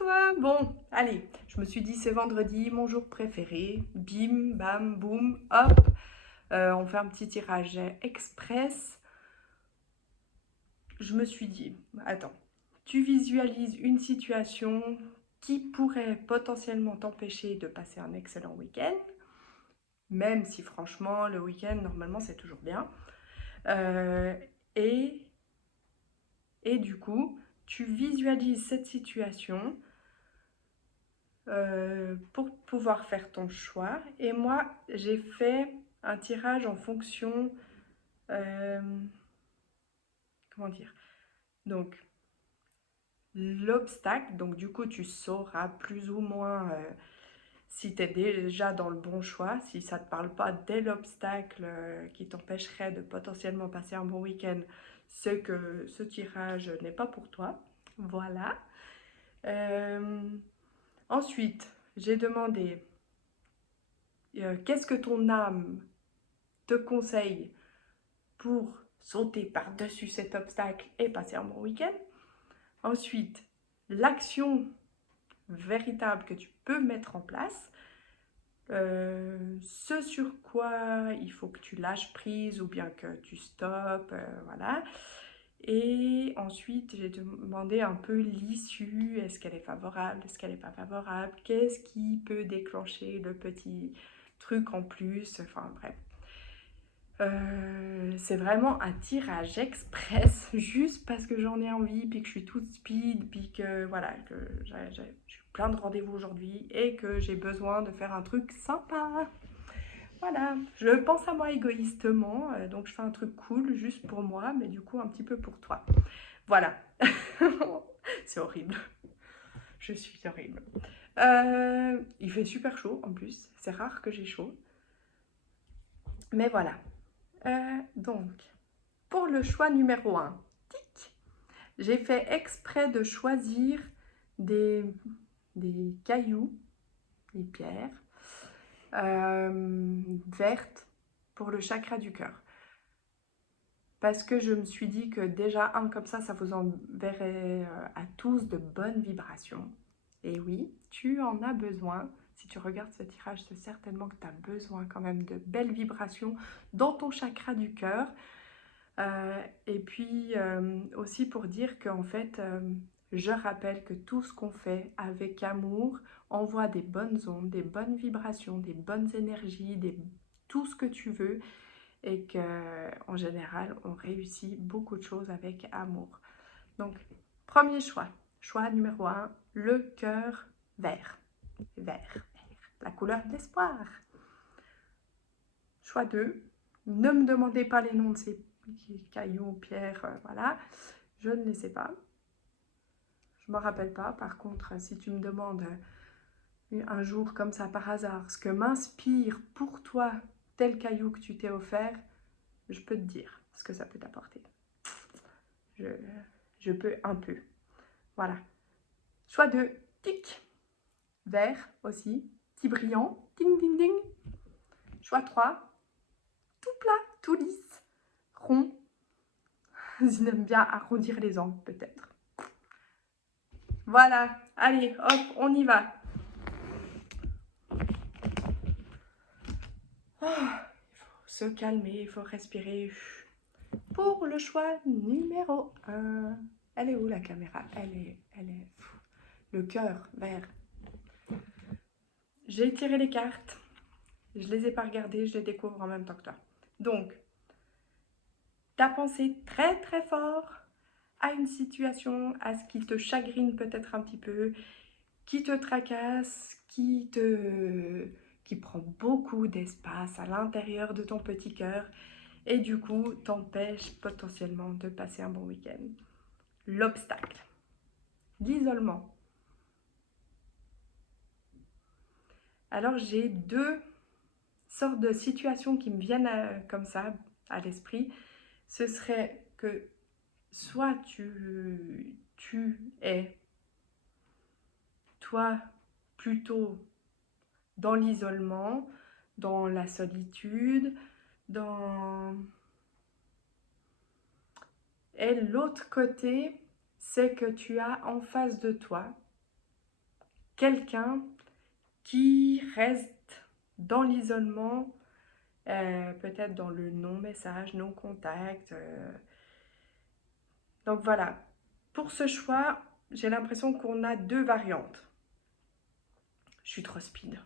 toi. Bon, allez, je me suis dit c'est vendredi, mon jour préféré. Bim, bam, boum, hop. On fait un petit tirage express. Je me suis dit, attends, tu visualises une situation qui pourrait potentiellement t'empêcher de passer un excellent week-end, même si franchement, le week-end, normalement, c'est toujours bien. Euh, et, et du coup, tu visualises cette situation pour pouvoir faire ton choix. Et moi, j'ai fait un tirage en fonction, euh, comment dire, donc l'obstacle, donc du coup tu sauras plus ou moins si tu es déjà dans le bon choix, si ça ne te parle pas dès l'obstacle qui t'empêcherait de potentiellement passer un bon week-end, c'est que ce tirage n'est pas pour toi. Voilà. Euh, Ensuite, j'ai demandé qu'est-ce que ton âme te conseille pour sauter par-dessus cet obstacle et passer un bon week-end. Ensuite, l'action véritable que tu peux mettre en place, ce sur quoi il faut que tu lâches prise ou bien que tu stoppes, voilà. Et ensuite, j'ai demandé un peu l'issue, est-ce qu'elle est favorable, est-ce qu'elle n'est pas favorable, qu'est-ce qui peut déclencher le petit truc en plus, enfin bref. C'est vraiment un tirage express juste parce que j'en ai envie, puis que je suis toute speed, puis que voilà, que j'ai plein de rendez-vous aujourd'hui et que j'ai besoin de faire un truc sympa. Voilà, je pense à moi égoïstement, donc je fais un truc cool juste pour moi, mais du coup un petit peu pour toi. Voilà, c'est horrible, je suis horrible. Il fait super chaud en plus, c'est rare que j'ai chaud. Mais voilà, donc pour le choix numéro 1, j'ai fait exprès de choisir des, des cailloux, des pierres vertes pour le chakra du cœur. Parce que je me suis dit que déjà, un comme ça vous enverrait à tous de bonnes vibrations. Et oui, tu en as besoin. Si tu regardes ce tirage, c'est certainement que tu as besoin quand même de belles vibrations dans ton chakra du cœur. Et puis aussi pour dire qu'en fait, je rappelle que tout ce qu'on fait avec amour envoie des bonnes ondes, des bonnes vibrations, des bonnes énergies, tout ce que tu veux. Et qu'en général, on réussit beaucoup de choses avec amour. Donc, premier choix. Choix numéro 1, le cœur vert. Vert, la couleur de l'espoir. Choix 2, ne me demandez pas les noms de ces cailloux, pierres, voilà. Je ne les sais pas. Je ne me rappelle pas. Par contre, si tu me demandes un jour comme ça par hasard ce que m'inspire pour toi tel caillou que tu t'es offert, je peux te dire ce que ça peut t'apporter. Je, je peux un peu. Voilà. Choix 2, tic. Vert aussi, petit brillant, ding ding ding. Choix 3, tout plat, tout lisse, rond. Ils aiment bien arrondir les angles peut-être. Voilà, allez, hop, on y va. Oh, il faut se calmer, il faut respirer. Pour le choix numéro 1. Elle est où la caméra? Elle est. Le cœur vert. J'ai tiré les cartes. Je les ai pas regardées, je les découvre en même temps que toi. Donc, tu as pensé très très fort à une situation, à ce qui te chagrine peut-être un petit peu, qui te tracasse, qui prend beaucoup d'espace à l'intérieur de ton petit cœur et du coup t'empêche potentiellement de passer un bon week-end. L'obstacle, l'isolement. Alors j'ai deux sortes de situations qui me viennent comme ça à l'esprit. Ce serait que soit tu es, toi, plutôt dans l'isolement, dans la solitude, dans... Et l'autre côté, c'est que tu as en face de toi quelqu'un qui reste dans l'isolement, peut-être dans le non-message, non-contact. Donc voilà, pour ce choix, j'ai l'impression qu'on a 2 variantes. Je suis trop speed,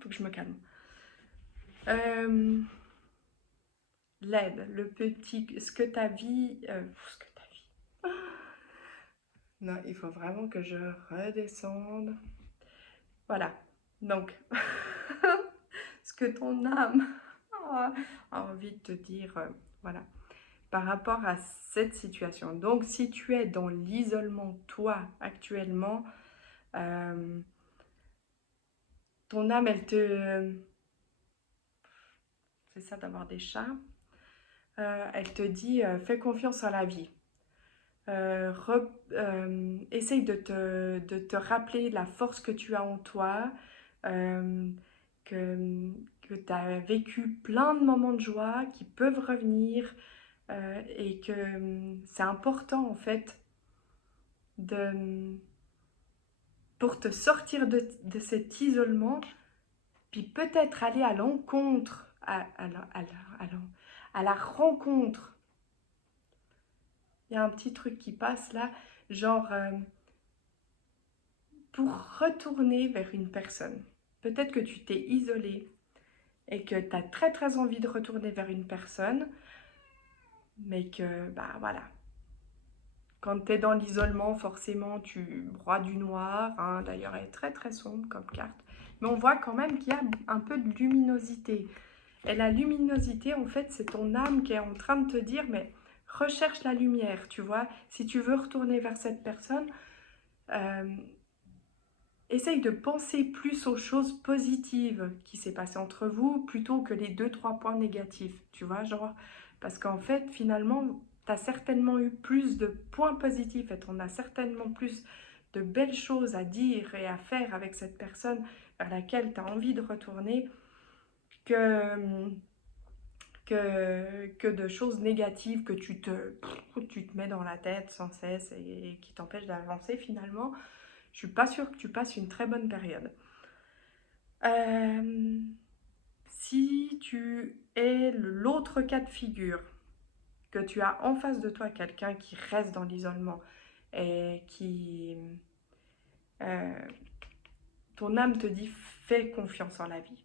faut que je me calme. L'aide, le petit, ce que ta vie... Non, il faut vraiment que je redescende. Voilà, donc, ce que ton âme a envie de te dire, voilà, par rapport à cette situation. Donc, si tu es dans l'isolement, toi, actuellement, ton âme, elle te... C'est ça d'avoir des chats. Elle te dit, fais confiance en la vie. Essaye de te rappeler la force que tu as en toi, euh, que, que tu as vécu plein de moments de joie qui peuvent revenir et que c'est important en fait de, pour te sortir de cet isolement, puis peut-être aller à l'encontre, à la rencontre. Il y a un petit truc qui passe là, genre pour retourner vers une personne. Peut-être que tu t'es isolé et que tu as très très envie de retourner vers une personne, mais que, bah voilà, quand tu es dans l'isolement, forcément, tu broies du noir. Hein. D'ailleurs, elle est très très sombre comme carte. Mais on voit quand même qu'il y a un peu de luminosité. Et la luminosité, en fait, c'est ton âme qui est en train de te dire, mais recherche la lumière, tu vois. Si tu veux retourner vers cette personne, essaye de penser plus aux choses positives qui s'est passé entre vous plutôt que les 2-3 points négatifs, tu vois, genre, parce qu'en fait, finalement, tu as certainement eu plus de points positifs et on a certainement plus de belles choses à dire et à faire avec cette personne vers laquelle tu as envie de retourner que, que de choses négatives que tu te mets dans la tête sans cesse et qui t'empêchent d'avancer finalement. Je suis pas sûre que tu passes une très bonne période. Si tu es l'autre cas de figure, que tu as en face de toi quelqu'un qui reste dans l'isolement et qui... ton âme te dit fais confiance en la vie.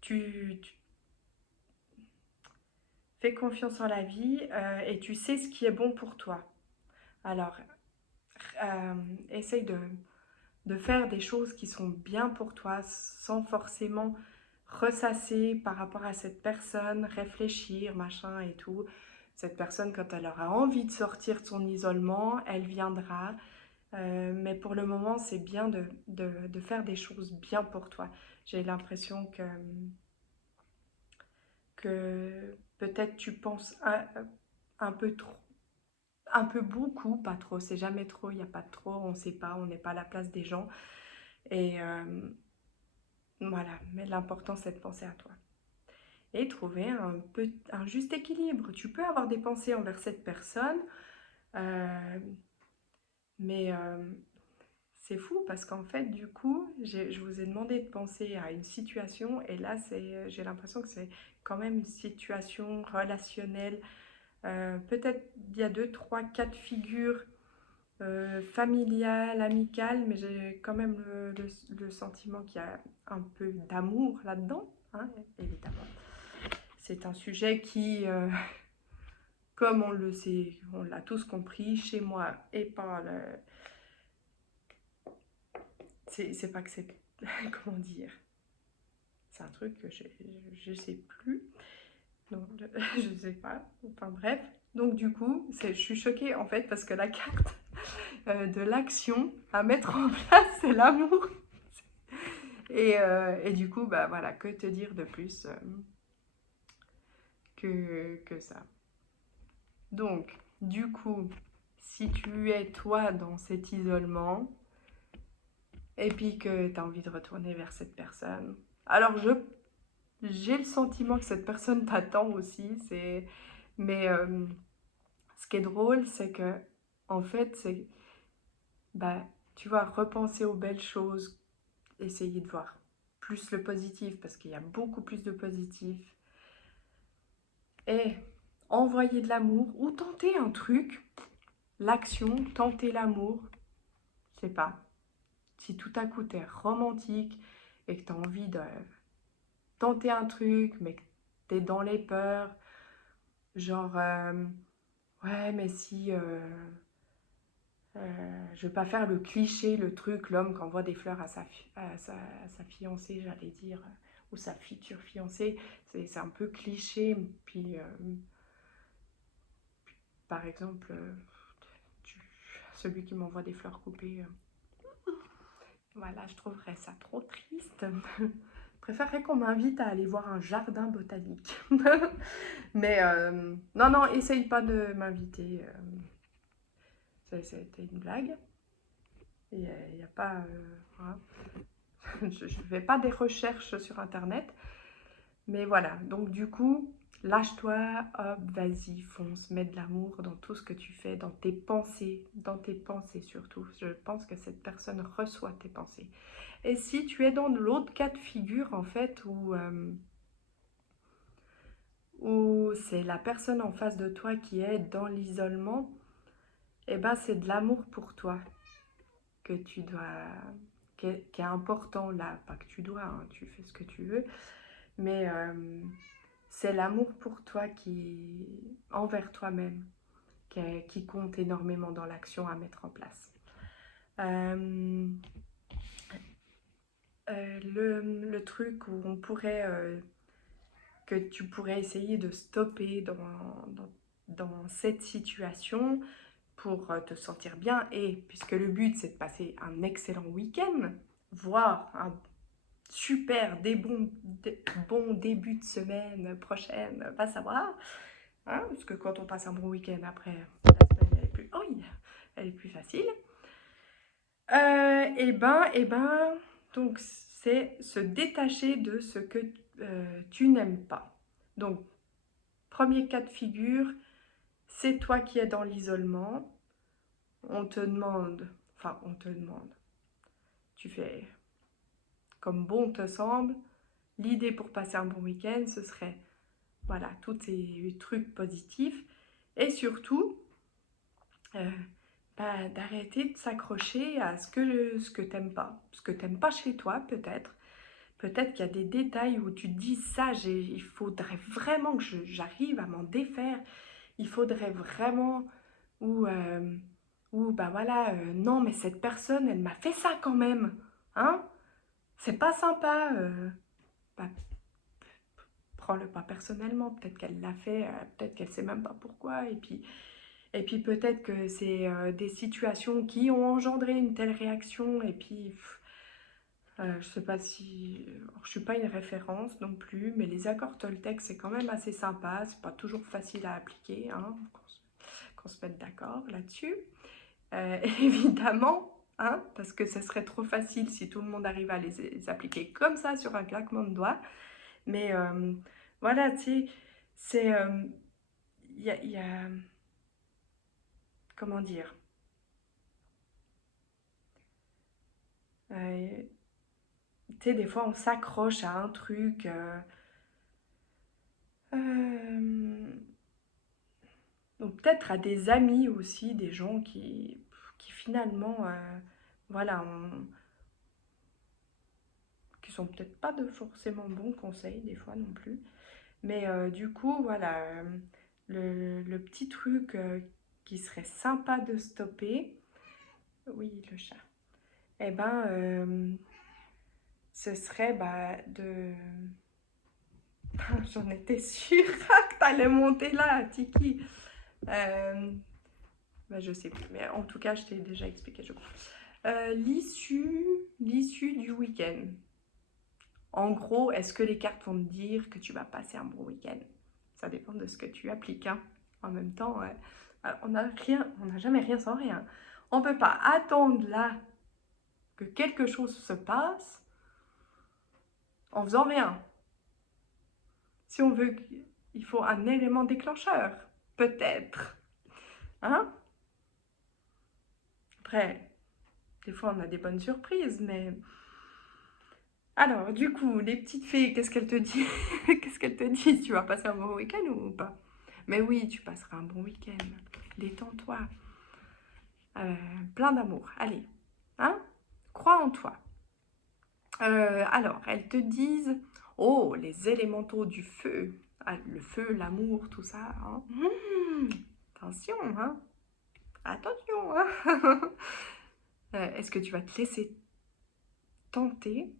Tu fais confiance en la vie et tu sais ce qui est bon pour toi. Alors, essaye de faire des choses qui sont bien pour toi sans forcément ressasser par rapport à cette personne, réfléchir, machin et tout. Cette personne, quand elle aura envie de sortir de son isolement, elle viendra. Mais pour le moment, c'est bien de faire des choses bien pour toi. J'ai l'impression que peut-être tu penses un peu trop, un peu beaucoup, pas trop, c'est jamais trop, il n'y a pas de trop, on ne sait pas, on n'est pas à la place des gens. Et voilà, mais l'important c'est de penser à toi. Et trouver un juste équilibre. Tu peux avoir des pensées envers cette personne, mais c'est fou parce qu'en fait, du coup, je vous ai demandé de penser à une situation et là, j'ai l'impression que c'est quand même une situation relationnelle. Peut-être il y a 2, 3 cas de figure familial, amical, mais j'ai quand même le sentiment qu'il y a un peu d'amour là-dedans, hein, évidemment. C'est un sujet qui, comme on le sait, on l'a tous compris, chez moi et pas le... C'est pas que c'est... Comment dire? C'est un truc que je sais plus. Donc, je sais pas. Enfin bref. Donc du coup, je suis choquée en fait parce que la carte de l'action à mettre en place, c'est l'amour. Et du coup, bah voilà, que te dire de plus que ça. Donc, du coup, si tu es toi dans cet isolement, et puis que tu as envie de retourner vers cette personne, alors j'ai le sentiment que cette personne t'attend aussi, mais ce qui est drôle, c'est que, en fait, bah, tu vois, repenser aux belles choses, essayer de voir plus le positif parce qu'il y a beaucoup plus de positif. Et envoyer de l'amour ou tenter un truc, l'action, tenter l'amour, je sais pas. Si tout à coup t'es romantique et que t'as envie de tenter un truc, mais que t'es dans les peurs, genre, ouais, mais si je veux pas faire le cliché, le truc, l'homme qui envoie des fleurs à sa fiancée, j'allais dire, ou sa future fiancée, c'est un peu cliché. Puis, par exemple, celui qui m'envoie des fleurs coupées, voilà, je trouverais ça trop triste. Je préférerais qu'on m'invite à aller voir un jardin botanique. Mais non, non, essaye pas de m'inviter. C'était une blague. Il n'y a pas... voilà. Je ne fais pas des recherches sur Internet. Mais voilà, donc du coup, lâche-toi, hop, vas-y, fonce, mets de l'amour dans tout ce que tu fais, dans tes pensées surtout. Je pense que cette personne reçoit tes pensées. Et si tu es dans l'autre cas de figure, en fait, où c'est la personne en face de toi qui est dans l'isolement, eh ben c'est de l'amour pour toi que tu dois, qui est important là. Pas que tu dois, hein, tu fais ce que tu veux, mais c'est l'amour pour toi qui, envers toi-même, qui compte énormément dans l'action à mettre en place. Le truc où on pourrait, que tu pourrais essayer de stopper dans cette situation pour te sentir bien, et puisque le but c'est de passer un excellent week-end, voire un super bon début de semaine prochaine, va savoir, hein, parce que quand on passe un bon week-end après, la semaine elle est plus facile. Donc c'est se détacher de ce que tu n'aimes pas. Donc, premier cas de figure, c'est toi qui es dans l'isolement, on te demande, tu fais comme bon te semble. L'idée pour passer un bon week-end, ce serait, voilà, tous ces trucs positifs, et surtout, d'arrêter de s'accrocher à ce que t'aimes pas. Ce que t'aimes pas chez toi, peut-être. Peut-être qu'il y a des détails où tu te dis ça, il faudrait vraiment que j'arrive à m'en défaire. Il faudrait vraiment, ou bah voilà, non mais cette personne, elle m'a fait ça quand même. Hein? C'est pas sympa. Bah, prends-le pas personnellement. Peut-être qu'elle l'a fait, peut-être qu'elle sait même pas pourquoi. Et puis peut-être que c'est des situations qui ont engendré une telle réaction. Et puis, je sais pas si... alors, je suis pas une référence non plus, mais les accords Toltec, c'est quand même assez sympa. C'est pas toujours facile à appliquer, hein, qu'on se mette d'accord là-dessus. Évidemment, hein, parce que ce serait trop facile si tout le monde arrive à les appliquer comme ça sur un claquement de doigts. Mais voilà, tu sais, c'est... y a comment dire, tu sais, des fois on s'accroche à un truc, ou peut-être à des amis aussi, des gens qui finalement, voilà, qui sont peut-être pas de forcément bons conseils des fois non plus, mais du coup, voilà, le petit truc qui serait sympa de stopper, oui, le chat, eh ben, ce serait de... J'en étais sûre que t'allais monter là, Tiki. Je sais plus, mais en tout cas, je t'ai déjà expliqué, je crois. L'issue du week-end. En gros, est-ce que les cartes vont te dire que tu vas passer un bon week-end? Ça dépend de ce que tu appliques, hein. En même temps, on n'a jamais rien sans rien. On peut pas attendre là que quelque chose se passe en faisant rien. Si on veut, il faut un élément déclencheur, peut-être. Hein? Après, Des fois, on a des bonnes surprises, mais... Alors, du coup, les petites fées, qu'est-ce qu'elles te disent? Qu'est-ce qu'elles te disent? Tu vas passer un bon week-end ou pas? Mais oui, tu passeras un bon week-end. Détends-toi. Euh, Plein d'amour. Allez, hein? Crois en toi. Alors, elles te disent, oh, les élémentaux du feu. Ah, le feu, l'amour, tout ça. Hein. Attention, hein? Attention, hein? Est-ce que tu vas te laisser tenter?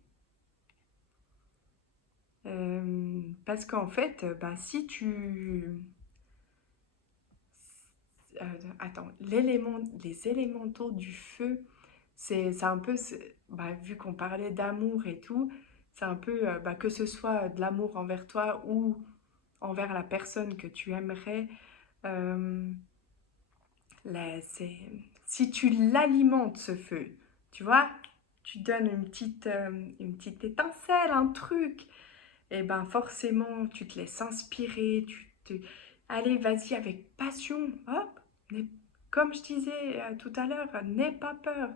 Parce qu'en fait, bah, si tu... euh, attends, les élémentaux du feu, c'est un peu, bah, vu qu'on parlait d'amour et tout, c'est un peu, bah, que ce soit de l'amour envers toi ou envers la personne que tu aimerais, euh, si tu l'alimentes ce feu, tu vois, tu donnes une petite étincelle, un truc, et ben forcément tu te laisses inspirer, allez, vas-y avec passion, hop, comme je disais tout à l'heure, n'aie pas peur.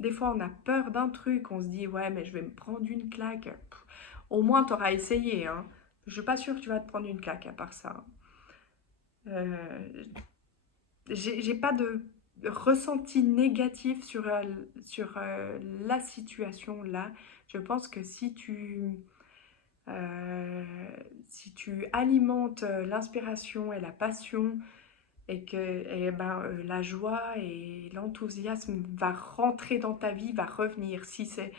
Des fois on a peur d'un truc, on se dit ouais mais je vais me prendre une claque. Pff, au moins tu auras essayé, hein. Je suis pas sûre que tu vas te prendre une claque à part ça. Euh, j'ai pas de ressenti négatif sur la situation là. Je pense que euh, si tu alimentes l'inspiration et la passion et que la joie et l'enthousiasme va rentrer dans ta vie, va revenir. Si c'est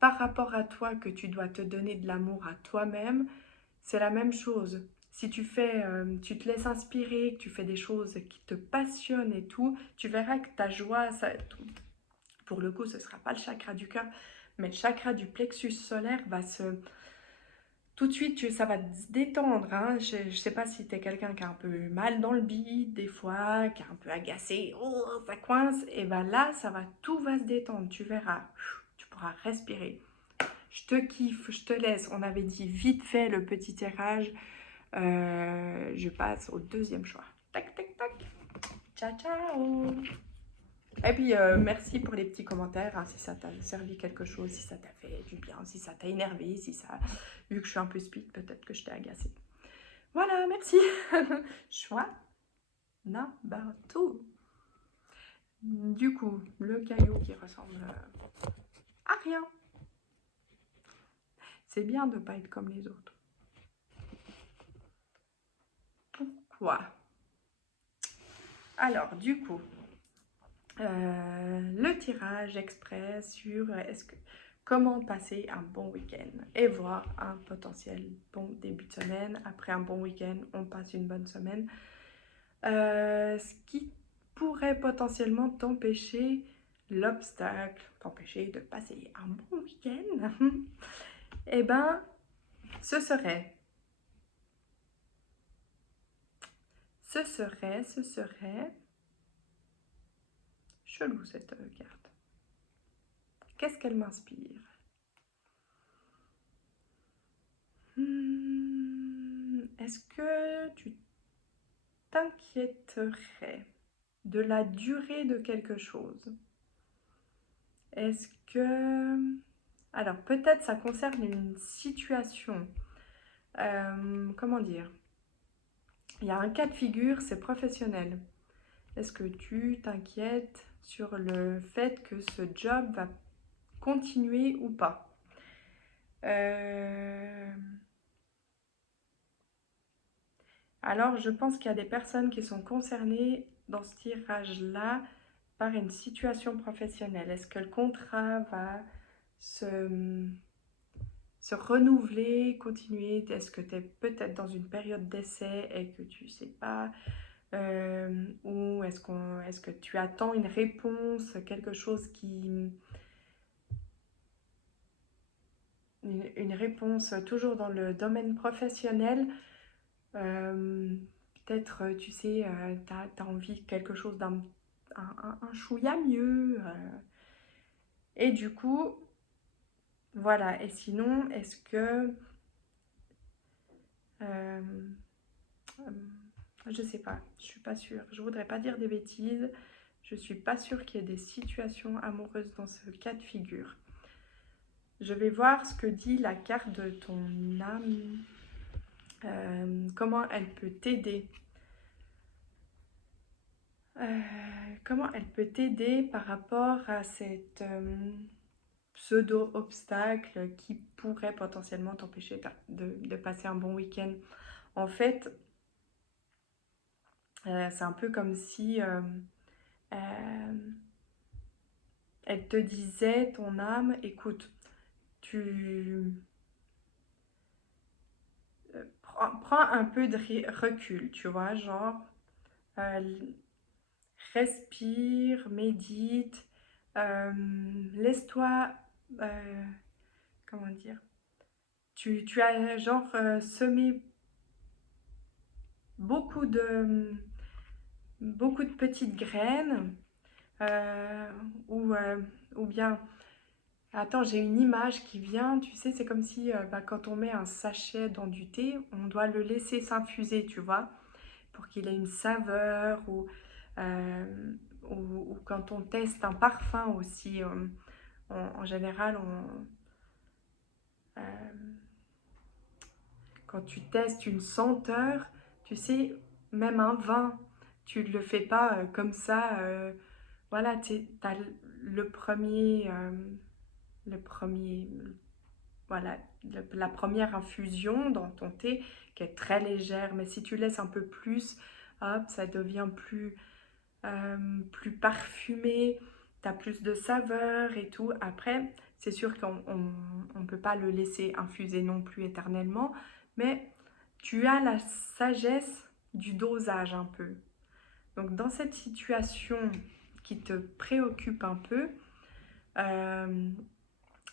par rapport à toi que tu dois te donner de l'amour à toi-même, c'est la même chose. Si tu te laisses inspirer, que tu fais des choses qui te passionnent et tout, tu verras que ta joie, pour le coup, ce ne sera pas le chakra du cœur, mais le chakra du plexus solaire va se... Tout de suite, ça va se détendre. Hein. Je ne sais pas si tu es quelqu'un qui a un peu mal dans le bide, des fois, qui est un peu agacé, oh, ça coince. Et bien là, tout va se détendre, tu verras. Tu pourras respirer. Je te kiffe, je te laisse. On avait dit vite fait le petit tirage. Je passe au deuxième choix. Tac, tac, tac. Ciao, ciao. Et puis, merci pour les petits commentaires, hein, si ça t'a servi quelque chose, si ça t'a fait du bien, si ça t'a énervé, si ça... Vu que je suis un peu speed, peut-être que je t'ai agacé. Voilà, merci. Choix number 2. Du coup, le caillou qui ressemble à rien. C'est bien de ne pas être comme les autres. Pourquoi? Alors, du coup, le tirage express sur comment passer un bon week-end et voir un potentiel bon début de semaine. Après un bon week-end, on passe une bonne semaine. Ce qui pourrait potentiellement t'empêcher t'empêcher de passer un bon week-end, eh ben, ce serait, chelou cette carte. Qu'est-ce qu'elle m'inspire? Est-ce que tu t'inquiéterais de la durée de quelque chose? Est-ce que... Alors, peut-être ça concerne une situation. Comment dire? Il y a un cas de figure, c'est professionnel. Est-ce que tu t'inquiètes sur le fait que ce job va continuer ou pas? Alors, je pense qu'il y a des personnes qui sont concernées dans ce tirage-là par une situation professionnelle. Est-ce que le contrat va se, se renouveler, continuer? Est-ce que tu es peut-être dans une période d'essai et que tu ne sais pas? Ou est-ce que tu attends une réponse, quelque chose une réponse toujours dans le domaine professionnel? Peut-être, tu sais, tu as envie de quelque chose un chouïa mieux. Et du coup, voilà. Et sinon, est-ce que... je sais pas, je suis pas sûre. Je voudrais pas dire des bêtises, Je suis pas sûre qu'il y ait des situations amoureuses dans ce cas de figure. Je vais voir ce que dit la carte de ton âme. Comment elle peut t'aider. Comment elle peut t'aider par rapport à cette pseudo-obstacle qui pourrait potentiellement t'empêcher de passer un bon week-end. En fait, c'est un peu comme si elle te disait, ton âme, écoute, tu prends un peu de recul, tu vois, genre, euh, respire, médite, laisse-toi, comment dire, tu as genre semé beaucoup de, beaucoup de petites graines, euh, ou, euh, ou bien, attends, j'ai une image qui vient, tu sais, c'est comme si quand on met un sachet dans du thé, on doit le laisser s'infuser, tu vois, pour qu'il ait une saveur, euh, ou quand on teste un parfum aussi, en général, euh, quand tu testes une senteur, tu sais, même un vin, tu ne le fais pas comme ça, voilà, tu as le premier, voilà, la première infusion dans ton thé qui est très légère, mais si tu laisses un peu plus, hop, ça devient plus parfumé, tu as plus de saveur et tout. Après, c'est sûr qu'on ne peut pas le laisser infuser non plus éternellement, mais tu as la sagesse du dosage un peu. Donc dans cette situation qui te préoccupe un peu, euh,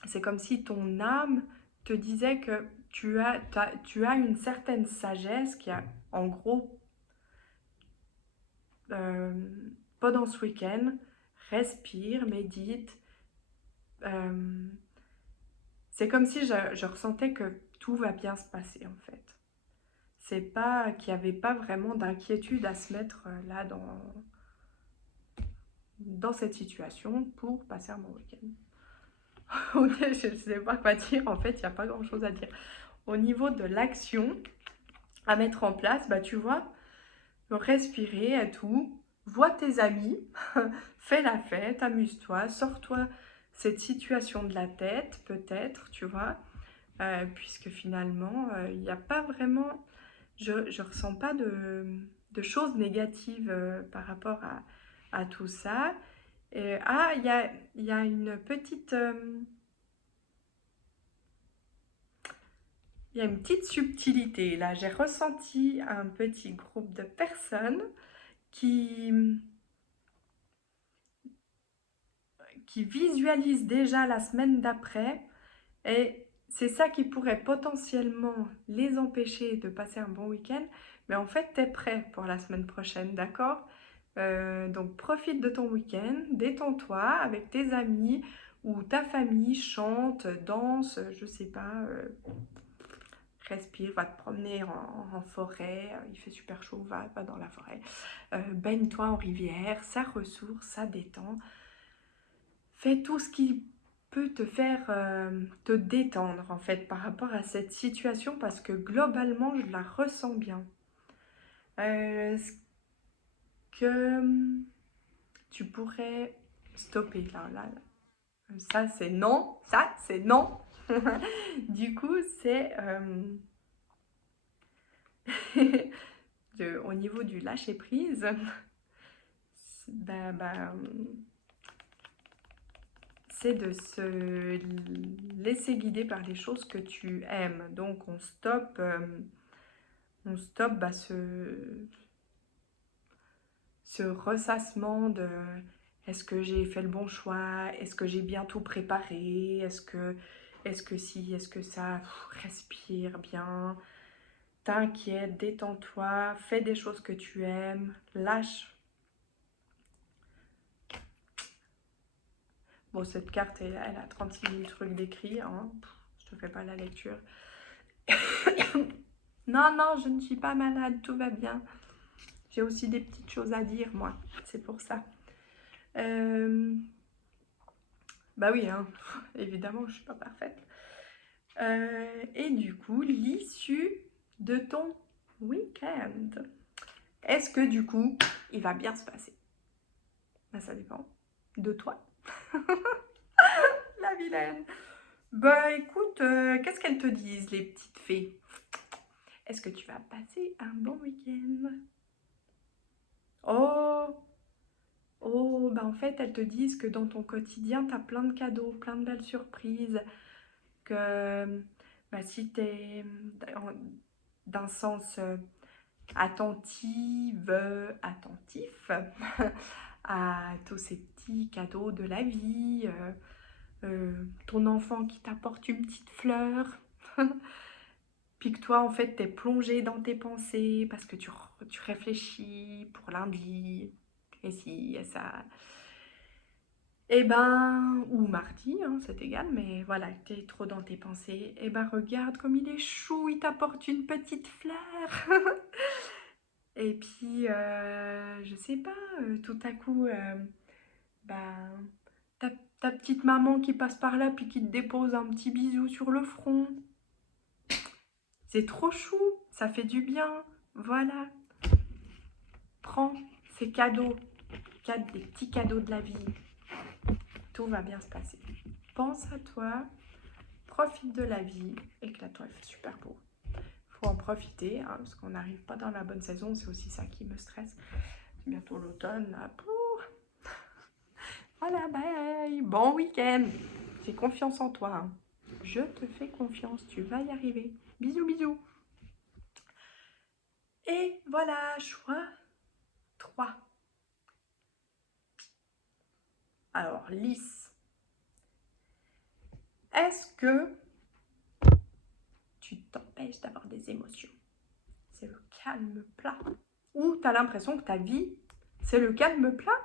c'est comme si ton âme te disait que tu as une certaine sagesse qui a, en gros, euh, pendant ce week-end, respire, médite. euh, c'est comme si je ressentais que tout va bien se passer en fait. C'est pas qu'il n'y avait pas vraiment d'inquiétude à se mettre là dans cette situation pour passer un bon week-end. Je ne sais pas quoi dire, en fait, il n'y a pas grand-chose à dire. Au niveau de l'action à mettre en place, bah tu vois, respirer à tout, vois tes amis, fais la fête, amuse-toi, sors-toi cette situation de la tête, peut-être, tu vois, puisque finalement, il n'y a pas vraiment, je ne ressens pas de choses négatives par rapport à tout ça. Il y a une petite... il y a une petite subtilité là. J'ai ressenti un petit groupe de personnes qui, qui visualisent déjà la semaine d'après, et c'est ça qui pourrait potentiellement les empêcher de passer un bon week-end. Mais en fait, tu es prêt pour la semaine prochaine, d'accord? Donc profite de ton week-end, détends-toi avec tes amis ou ta famille, chante, danse, je sais pas, respire, va te promener en forêt, il fait super chaud, va dans la forêt, baigne-toi en rivière, ça ressource, ça détend, fais tout ce qui peut te faire te détendre en fait par rapport à cette situation, parce que globalement je la ressens bien. Ce que tu pourrais stopper ça c'est non, ça c'est non. Du coup c'est au niveau du lâcher prise, bah, c'est de se laisser guider par les choses que tu aimes. Donc on stoppe ce ressassement de est-ce que j'ai fait le bon choix, est-ce que j'ai bien tout préparé, est-ce que si, est-ce que ça, respire bien, t'inquiète, détends-toi, fais des choses que tu aimes, lâche. Bon, cette carte, elle a 36 000 trucs décrits, hein. Je te fais pas la lecture. Non, non, je ne suis pas malade, tout va bien. J'ai aussi des petites choses à dire, moi, c'est pour ça. Bah oui, hein, évidemment, je suis pas parfaite. Et du coup, l'issue de ton week-end. Est-ce que du coup, il va bien se passer? Bah, ça dépend de toi. La vilaine. Bah écoute, qu'est-ce qu'elles te disent, les petites fées? Est-ce que tu vas passer un bon week-end? Oh, oh, bah en fait, elles te disent que dans ton quotidien, tu as plein de cadeaux, plein de belles surprises, que bah, si tu es d'un sens attentif à tous ces petits cadeaux de la vie, ton enfant qui t'apporte une petite fleur, puis que toi en fait t'es plongé dans tes pensées parce que tu réfléchis pour lundi, et si et ça, et ben, ou mardi, hein, c'est égal, mais voilà, t'es trop dans tes pensées, et ben regarde comme il est chou, il t'apporte une petite fleur. Et puis, je sais pas, tout à coup, ben, ta, ta petite maman qui passe par là puis qui te dépose un petit bisou sur le front. C'est trop chou, ça fait du bien. Voilà, prends ces cadeaux, des petits cadeaux de la vie. Tout va bien se passer. Pense à toi, profite de la vie, éclate-toi, il fait super beau. Faut en profiter, hein, parce qu'on n'arrive pas dans la bonne saison, c'est aussi ça qui me stresse. C'est bientôt l'automne, là. Voilà, bye, bon week-end. J'ai confiance en toi, hein. Je te fais confiance, tu vas y arriver. Bisous, bisous. Et voilà, choix 3. Alors, lisse. Est-ce que tu t'empêches d'avoir des émotions? C'est le calme plat. Ou tu as l'impression que ta vie, c'est le calme plat?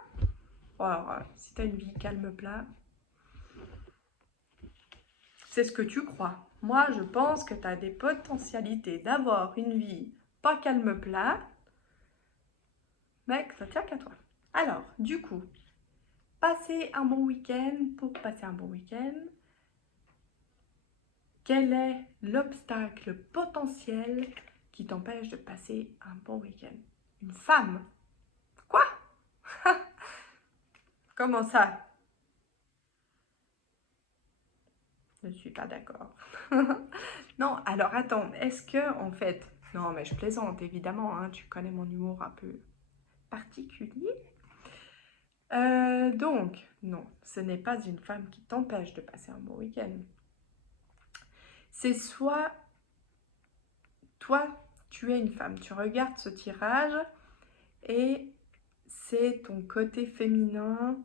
Alors, si tu as une vie calme plat, c'est ce que tu crois. Moi, je pense que tu as des potentialités d'avoir une vie pas calme plat, mais que ça tient qu'à toi. Alors, du coup, passer un bon week-end. Pour passer un bon week-end, quel est l'obstacle potentiel qui t'empêche de passer un bon week-end? Une femme? Quoi? Comment ça? Je ne suis pas d'accord. Non, alors attends, est-ce que en fait... Non, mais je plaisante, évidemment, hein, tu connais mon humour un peu particulier. Donc, non, ce n'est pas une femme qui t'empêche de passer un bon week-end. C'est soit toi, tu es une femme, tu regardes ce tirage et c'est ton côté féminin.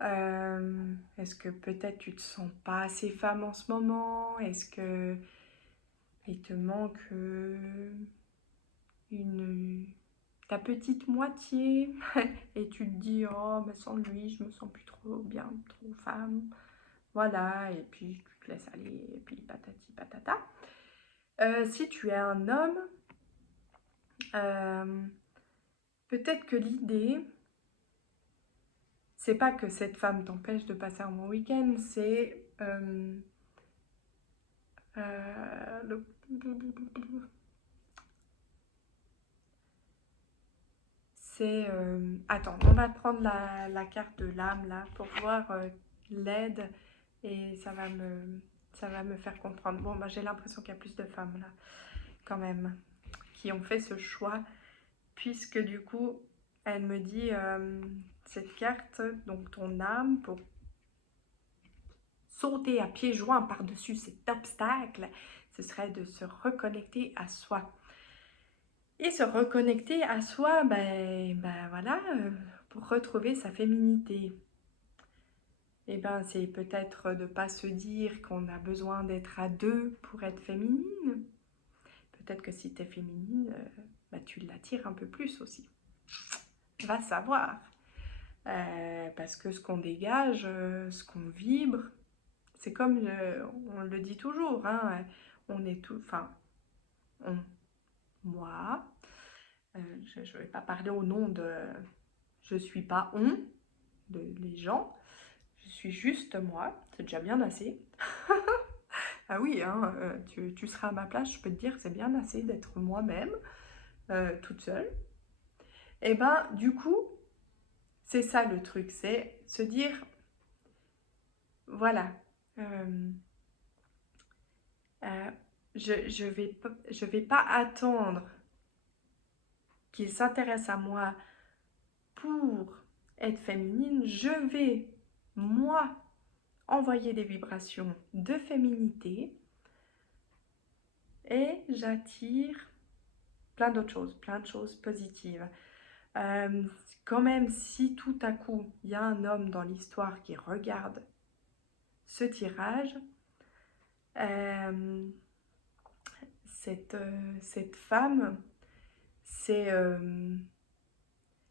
Est-ce que peut-être tu te sens pas assez femme en ce moment? Est-ce que il te manque une ta petite moitié et tu te dis oh mais sans lui je me sens plus trop bien, trop femme. Voilà, et puis tu te laisses aller, et puis patati patata. Si tu es un homme, euh, peut-être que l'idée, c'est pas que cette femme t'empêche de passer un bon week-end, c'est le... C'est... attends, on va prendre la carte de l'âme là pour voir l'aide et ça va me faire comprendre. Bon, bah, j'ai l'impression qu'il y a plus de femmes là, quand même, qui ont fait ce choix, puisque du coup, elle me dit cette carte, donc ton âme, pour sauter à pieds joints par-dessus cet obstacle, ce serait de se reconnecter à soi. Et se reconnecter à soi, ben voilà, pour retrouver sa féminité. Et ben c'est peut-être de ne pas se dire qu'on a besoin d'être à deux pour être féminine. Peut-être que si tu es féminine, tu l'attires un peu plus aussi. Va savoir. Parce que ce qu'on dégage, ce qu'on vibre, c'est comme on le dit toujours, hein, on est tout, enfin, moi, je ne vais pas parler au nom de je suis pas on, les gens. Je suis juste moi, c'est déjà bien assez. Ah oui, hein, tu seras à ma place, je peux te dire que c'est bien assez d'être moi-même, toute seule. Et ben, du coup, c'est ça le truc, c'est se dire, voilà, euh, euh, je vais pas attendre qu'il s'intéresse à moi pour être féminine, je vais, moi, envoyer des vibrations de féminité et j'attire plein de choses positives. Euh, Quand même, si tout à coup, il y a un homme dans l'histoire qui regarde ce tirage, euh, cette femme, c'est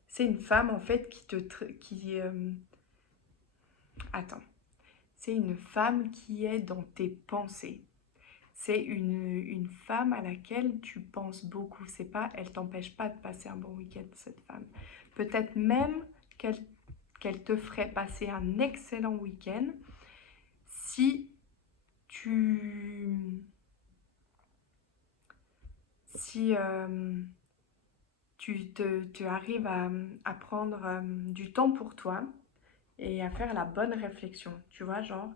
c'est une femme en fait attends, c'est une femme qui est dans tes pensées. C'est une femme à laquelle tu penses beaucoup. C'est pas, elle t'empêche pas de passer un bon week-end, cette femme. Peut-être même qu'elle te ferait passer un excellent week-end si tu si tu arrives à prendre du temps pour toi et à faire la bonne réflexion. Tu vois, genre,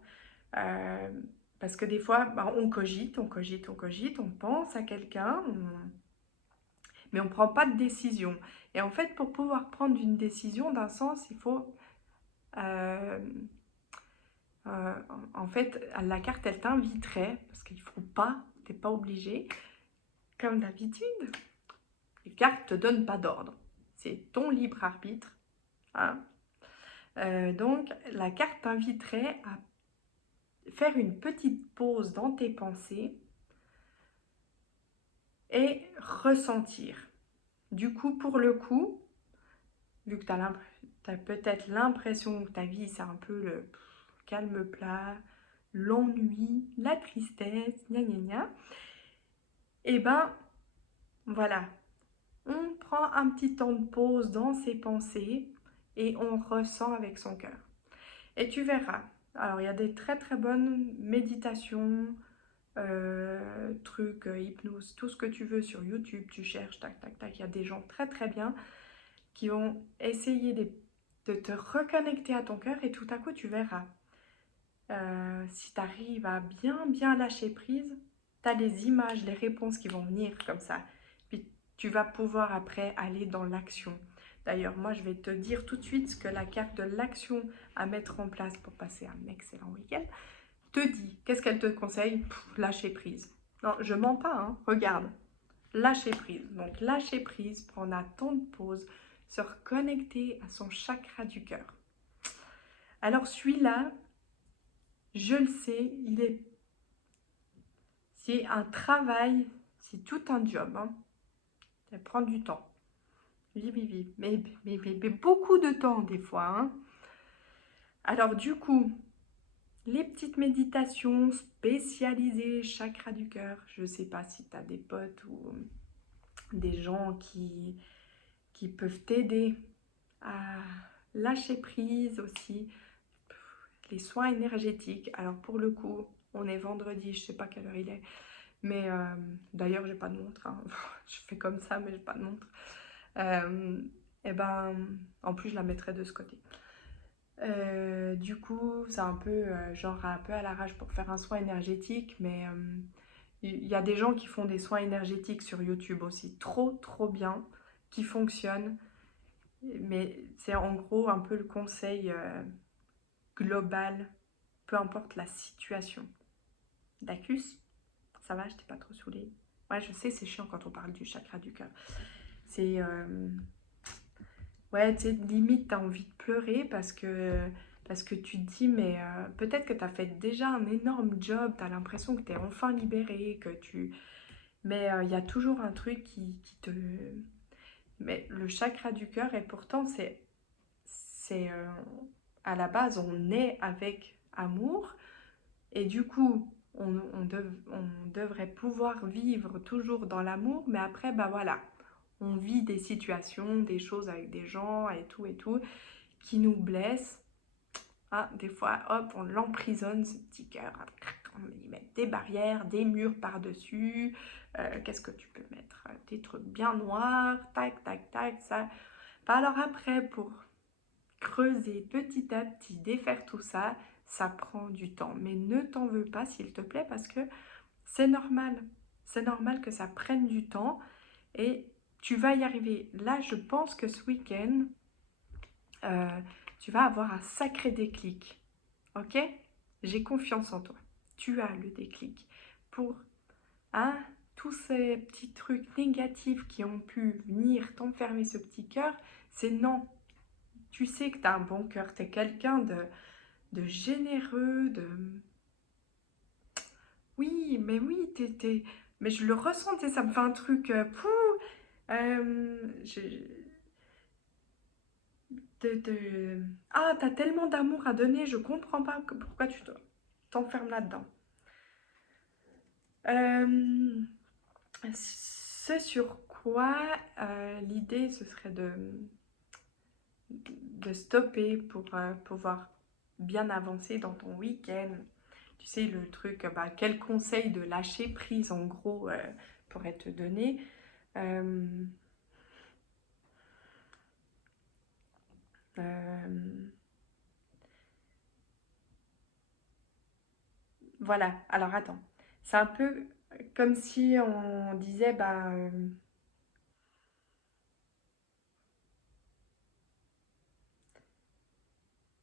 euh, parce que des fois, bah, on cogite, on pense à quelqu'un, mais on ne prend pas de décision. Et en fait, pour pouvoir prendre une décision, d'un sens, il faut... euh, en fait, la carte, elle t'inviterait, parce qu'il ne faut pas, tu n'es pas obligé, comme d'habitude, les cartes ne te donnent pas d'ordre. C'est ton libre arbitre. Hein. Donc, la carte t'inviterait à faire une petite pause dans tes pensées et ressentir. Du coup, pour le coup, vu que tu as peut-être l'impression que ta vie, c'est un peu le calme plat, l'ennui, la tristesse, gna gna gna, et ben voilà, on prend un petit temps de pause dans ses pensées et on ressent avec son cœur. Et tu verras. Alors, il y a des très très bonnes méditations, trucs, hypnose, tout ce que tu veux sur YouTube, tu cherches, tac, tac, tac. Il y a des gens très très bien qui vont essayer de te reconnecter à ton cœur et tout à coup, tu verras. Si tu arrives à bien lâcher prise, tu as les images, les réponses qui vont venir comme ça. Puis tu vas pouvoir après aller dans l'action. D'ailleurs, moi, je vais te dire tout de suite ce que la carte de l'action à mettre en place pour passer un excellent week-end te dit. Qu'est-ce qu'elle te conseille? Lâcher prise. Non, je mens pas, hein. Regarde. Lâcher prise. Donc, lâcher prise, prendre un temps de pause, se reconnecter à son chakra du cœur. Alors, celui-là, je le sais, c'est un travail, c'est tout un job. Hein. Ça prend du temps. Oui, oui, oui. Mais beaucoup de temps, des fois. Hein. Alors, du coup, les petites méditations spécialisées, chakra du cœur. Je ne sais pas si tu as des potes ou des gens qui peuvent t'aider à lâcher prise aussi. Les soins énergétiques. Alors, pour le coup, on est vendredi, je ne sais pas quelle heure il est. Mais d'ailleurs, j'ai pas de montre. Hein. Je fais comme ça, mais j'ai pas de montre. Et ben, en plus, je la mettrai de ce côté. Du coup, c'est un peu genre un peu à l'arrache pour faire un soin énergétique, mais il y a des gens qui font des soins énergétiques sur YouTube aussi, trop bien, qui fonctionnent. Mais c'est en gros un peu le conseil global, peu importe la situation. Dacus, ça va, je t'ai pas trop saoulée. Ouais, je sais, c'est chiant quand on parle du chakra du cœur. C'est ouais, tu sais, limite, tu as envie de pleurer parce que tu te dis, mais peut-être que tu as fait déjà un énorme job, tu as l'impression que tu es enfin libéré, que tu... Mais il y a toujours un truc qui te... Mais le chakra du cœur, et pourtant, c'est à la base, on est avec amour, et du coup, on devrait pouvoir vivre toujours dans l'amour, mais après, bah voilà, on vit des situations, des choses avec des gens et tout, qui nous blesse, hein, des fois, hop, on l'emprisonne, ce petit cœur. On y met des barrières, des murs par-dessus. Qu'est-ce que tu peux mettre? Des trucs bien noirs, tac, tac, tac, ça. Bah alors après, pour creuser petit à petit, défaire tout ça, ça prend du temps. Mais ne t'en veux pas, s'il te plaît, parce que c'est normal. C'est normal que ça prenne du temps et tu vas y arriver. Là, je pense que ce week-end, tu vas avoir un sacré déclic. Ok? J'ai confiance en toi. Tu as le déclic pour hein, tous ces petits trucs négatifs qui ont pu venir t'enfermer ce petit cœur. C'est non. Tu sais que tu as un bon cœur. Tu es quelqu'un de généreux, de... Oui, mais oui, mais je le ressens, ça me fait un truc... je- Ah, t'as tellement d'amour à donner, je comprends pas pourquoi tu t'enfermes là-dedans. Euh, ce sur quoi l'idée, ce serait de stopper pour pouvoir bien avancer dans ton week-end. Tu sais, le truc, quel conseil de lâcher prise, en gros, pourrait te donner. Euh, euh, voilà, alors attends. C'est un peu comme si on disait,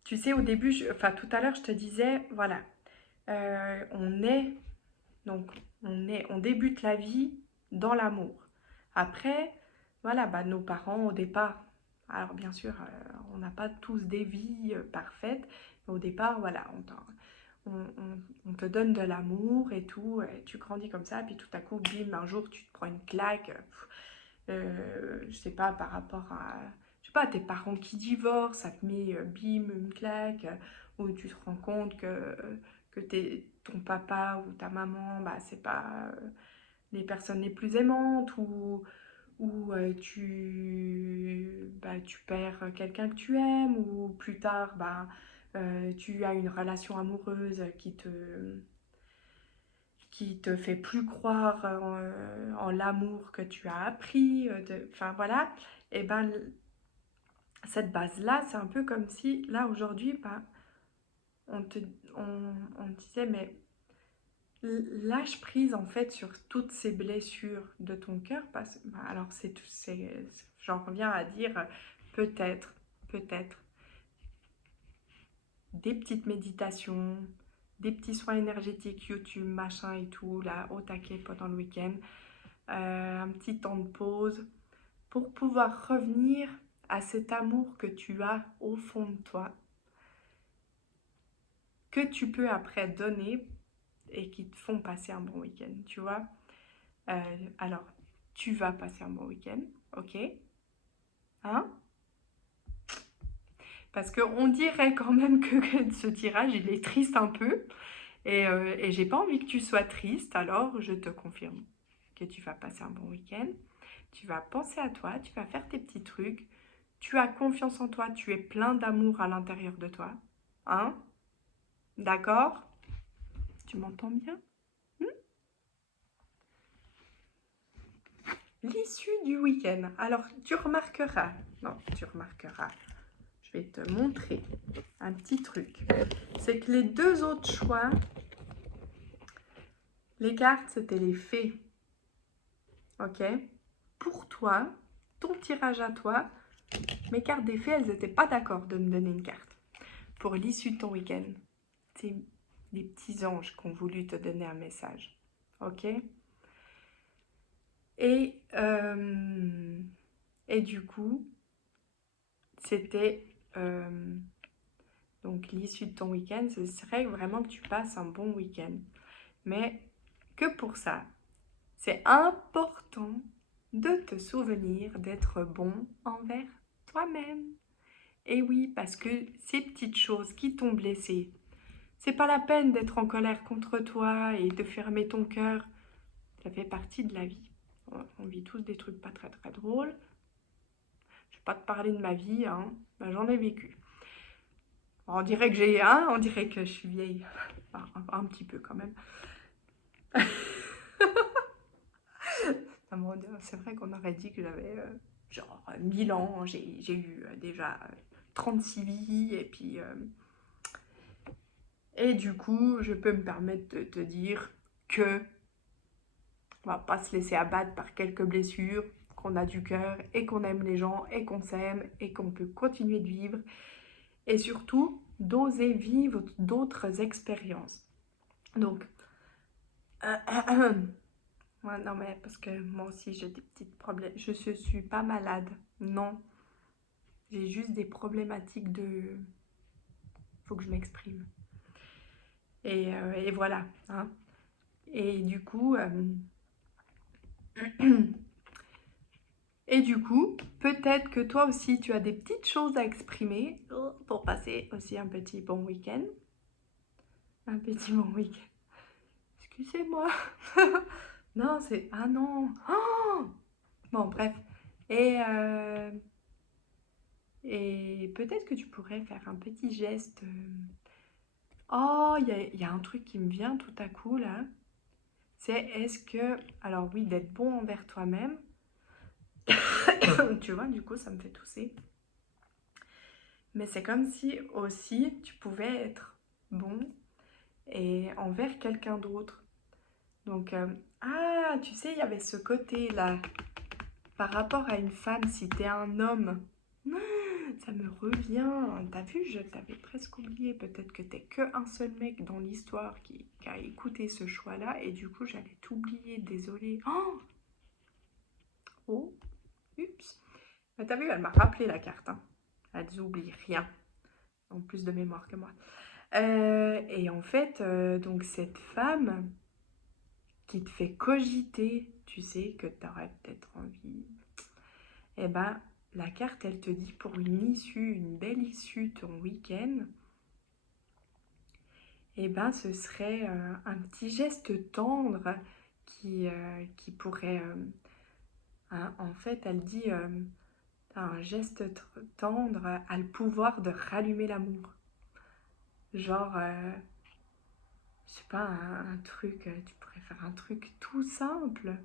tu sais, au début, enfin tout à l'heure, je te disais, voilà, on est, donc on débute la vie dans l'amour. Après, voilà, nos parents au départ, alors bien sûr, on n'a pas tous des vies parfaites, mais au départ, voilà, on te donne de l'amour et tout, et tu grandis comme ça, puis tout à coup, bim, un jour, tu te prends une claque, je sais pas, par rapport à, je sais pas, tes parents qui divorcent, ça te met, bim, une claque, où tu te rends compte que ton papa ou ta maman, c'est pas les personnes les plus aimantes, ou tu perds quelqu'un que tu aimes, ou plus tard, tu as une relation amoureuse qui te fait plus croire en l'amour que tu as appris, enfin voilà, et cette base-là, c'est un peu comme si, là aujourd'hui, on te, on disait, mais lâche prise en fait sur toutes ces blessures de ton cœur, alors j'en reviens à dire, peut-être, des petites méditations, des petits soins énergétiques, YouTube, machin et tout, là, au taquet pendant le week-end, un petit temps de pause, pour pouvoir revenir à cet amour que tu as au fond de toi, que tu peux après donner et qui te font passer un bon week-end, tu vois. Alors, tu vas passer un bon week-end, ok? Hein? Parce qu'on dirait quand même que ce tirage, il est triste un peu. Et j'ai pas envie que tu sois triste, alors je te confirme que tu vas passer un bon week-end. Tu vas penser à toi, tu vas faire tes petits trucs. Tu as confiance en toi, tu es plein d'amour à l'intérieur de toi. Hein? D'accord? Tu m'entends bien? Hmm. L'issue du week-end. Alors, tu remarqueras. Non, tu remarqueras. Je vais te montrer un petit truc. C'est que les deux autres choix, les cartes, c'était les fées. Ok? Pour toi, ton tirage à toi, mes cartes des fées, elles n'étaient pas d'accord de me donner une carte. Pour l'issue de ton week-end, c'est des petits anges qui ont voulu te donner un message. Ok? Et, euh, et du coup, c'était... donc l'issue de ton week-end, ce serait vraiment que tu passes un bon week-end. Mais que pour ça, c'est important de te souvenir d'être bon envers toi-même. Et oui, parce que ces petites choses qui t'ont blessé, c'est pas la peine d'être en colère contre toi et de fermer ton cœur. Ça fait partie de la vie. On vit tous des trucs pas très très drôles. Je vais pas te parler de ma vie, hein. J'en ai vécu. On dirait que je suis vieille. Un petit peu quand même. C'est vrai qu'on aurait dit que j'avais genre 1000 ans. J'ai eu déjà 36 vies et du coup, je peux me permettre de te dire que on va pas se laisser abattre par quelques blessures, qu'on a du cœur et qu'on aime les gens et qu'on s'aime et qu'on peut continuer de vivre et surtout d'oser vivre d'autres expériences. Donc, ouais, non mais parce que moi aussi j'ai des petits problèmes. Je suis pas malade, non. J'ai juste des problématiques de... Faut que je m'exprime. Et voilà. Hein. Et du coup... Et du coup, peut-être que toi aussi, tu as des petites choses à exprimer pour passer aussi un petit bon week-end. Un petit bon week-end. Excusez-moi. Non, c'est... Ah non. Oh bon, bref. Et, euh, et peut-être que tu pourrais faire un petit geste. Oh, il y a un truc qui me vient tout à coup là. C'est est-ce que... Alors oui, d'être bon envers toi-même. Tu vois, du coup, ça me fait tousser. Mais c'est comme si aussi tu pouvais être bon et envers quelqu'un d'autre. Donc, tu sais, il y avait ce côté-là par rapport à une femme, si t'es un homme. Ça me revient. T'as vu, je t'avais presque oublié. Peut-être que t'es qu'un seul mec dans l'histoire qui a écouté ce choix-là et du coup, j'allais t'oublier. Désolée. Oh, oups. Mais t'as vu, elle m'a rappelé la carte. Hein. Elles oublient rien. En plus de mémoire que moi. Et en fait, donc cette femme qui te fait cogiter, tu sais, que tu aurais peut-être envie, eh ben, la carte, elle te dit pour une issue, une belle issue, ton week-end, eh ben, ce serait un petit geste tendre qui pourrait... hein, en fait, elle dit, un geste tendre a le pouvoir de rallumer l'amour. Genre... je sais pas, un truc, tu pourrais faire un truc tout simple,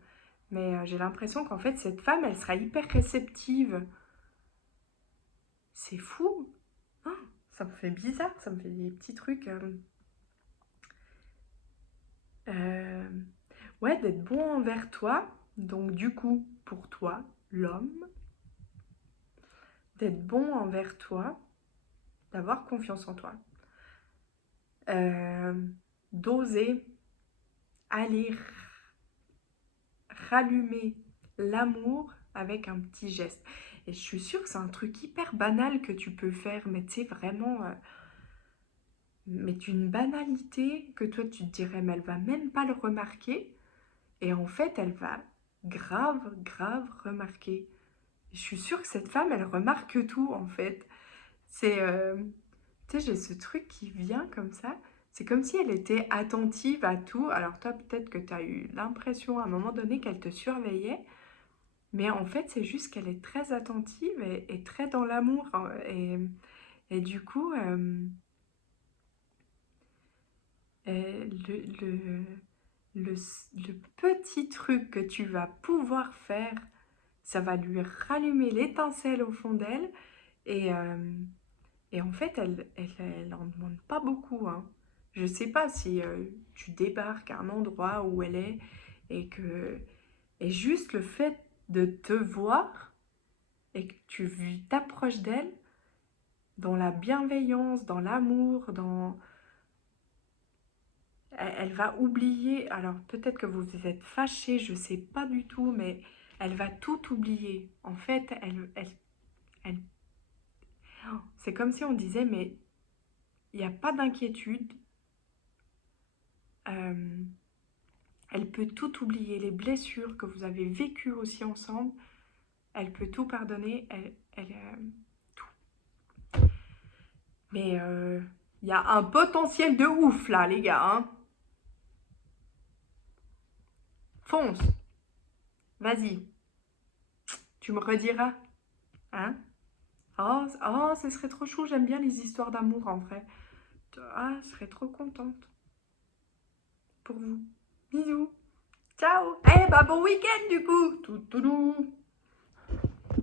mais j'ai l'impression qu'en fait, cette femme, elle sera hyper réceptive. C'est fou. Ah, ça me fait bizarre, ça me fait des petits trucs. Euh, ouais, d'être bon envers toi. Donc, du coup, pour toi, l'homme, d'être bon envers toi, d'avoir confiance en toi, euh, d'oser aller rallumer l'amour avec un petit geste. Et je suis sûre que c'est un truc hyper banal que tu peux faire, mais tu sais, vraiment, mais d'une banalité que toi tu te dirais, mais elle va même pas le remarquer. Et en fait, elle va grave remarquer. Je suis sûre que cette femme, elle remarque tout en fait. C'est, tu sais, j'ai ce truc qui vient comme ça. C'est comme si elle était attentive à tout. Alors toi, peut-être que tu as eu l'impression à un moment donné qu'elle te surveillait. Mais en fait, c'est juste qu'elle est très attentive et très dans l'amour. Hein. Et du coup, le, le, le, le petit truc que tu vas pouvoir faire, ça va lui rallumer l'étincelle au fond d'elle. Et, euh, et en fait, elle en demande pas beaucoup. Hein. Je sais pas si tu débarques à un endroit où elle est et que... Et juste le fait de te voir et que tu t'approches d'elle dans la bienveillance, dans l'amour, dans... Elle va oublier, alors peut-être que vous vous êtes fâchés, je sais pas du tout, mais elle va tout oublier. En fait, elle... Oh, c'est comme si on disait, mais il n'y a pas d'inquiétude. Euh, Elle peut tout oublier, les blessures que vous avez vécues aussi ensemble. Elle peut tout pardonner, tout. Mais il y a un potentiel de ouf là, les gars. Hein. Fonce, vas-y, tu me rediras. Hein? Oh, oh, ce serait trop chou, j'aime bien les histoires d'amour en vrai. Ah, je serais trop contente pour vous. Bisous. Ciao. Eh bah bon week-end du coup. Tout, tout, tout.